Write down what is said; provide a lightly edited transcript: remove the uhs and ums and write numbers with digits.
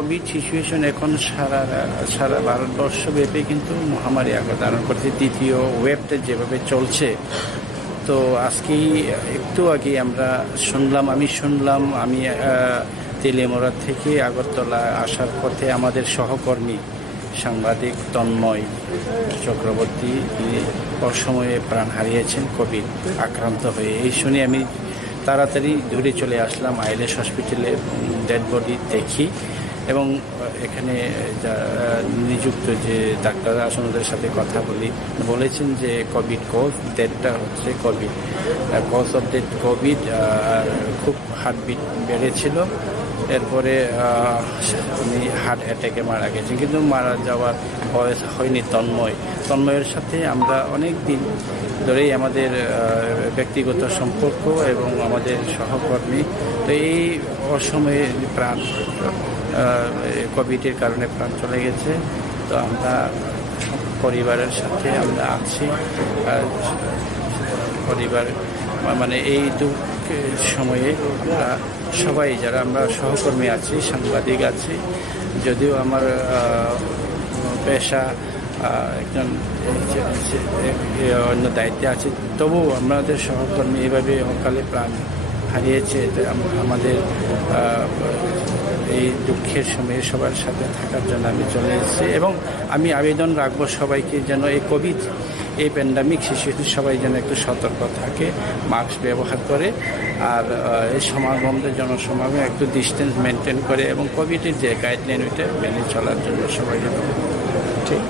Covid situation এখন সারা ভারতবর্ষব্যাপী কিন্তু মহামারী আকার ধারণ করছে। দ্বিতীয় ওয়েবটা যেভাবে চলছে, তো আজকেই একটু আগে আমি শুনলাম তেলিয়ামুড়া থেকে আগরতলা আসার পথে আমাদের সহকর্মী সাংবাদিক তন্ময় চক্রবর্তী অসময়ে প্রাণ হারিয়েছেন কোভিড আক্রান্ত হয়ে। এই শুনে আমি তাড়াতাড়ি দূরে চলে আসলাম আইলেস হসপিটালে, ডেড বডি দেখি এবং এখানে নিযুক্ত যে ডাক্তার আছেন ওদের সাথে কথা বলেছেন যে কোভিড ডেটটা হচ্ছে covid cause of death covid, খুব হার্টবিট বেড়েছিল। এরপরে উনি হার্ট অ্যাটাকে মারা গেছেন, কিন্তু মারা যাওয়ার বয়স হয়নি তন্ময়ের সাথে আমরা অনেক দিন ধরেই আমাদের ব্যক্তিগত সম্পর্ক এবং আমাদের সহকর্মী। তো এই অসময়ে প্রাণ কোভিডের কারণে প্রাণ চলে গেছে। তো আমরা পরিবারের সাথে আমরা আছি, পরিবার মানে এই দুঃখের সময়ে আমরা সবাই যারা আমরা সহকর্মী আছি, সাংবাদিক আছি, যদিও আমার পেশা একজন অন্য দায়িত্বে আছে, তবুও আমাদের সহকর্মী এভাবে অকালে প্রাণ হারিয়েছে। আমাদের এই দুঃখের সময়ে সবার সাথে থাকার জন্য আমি চলে এসেছি এবং আমি আবেদন রাখবো সবাইকে যেন এই প্যান্ডামিক সিচুয়েশন সবাই যেন একটু সতর্ক থাকে, মাস্ক ব্যবহার করে, আর এই জনসমাগম একটু ডিস্টেন্স মেনটেন করে এবং কোভিডের যে গাইডলাইন ওইটা মেনে চলার জন্য সবাই যেন। ঠিক।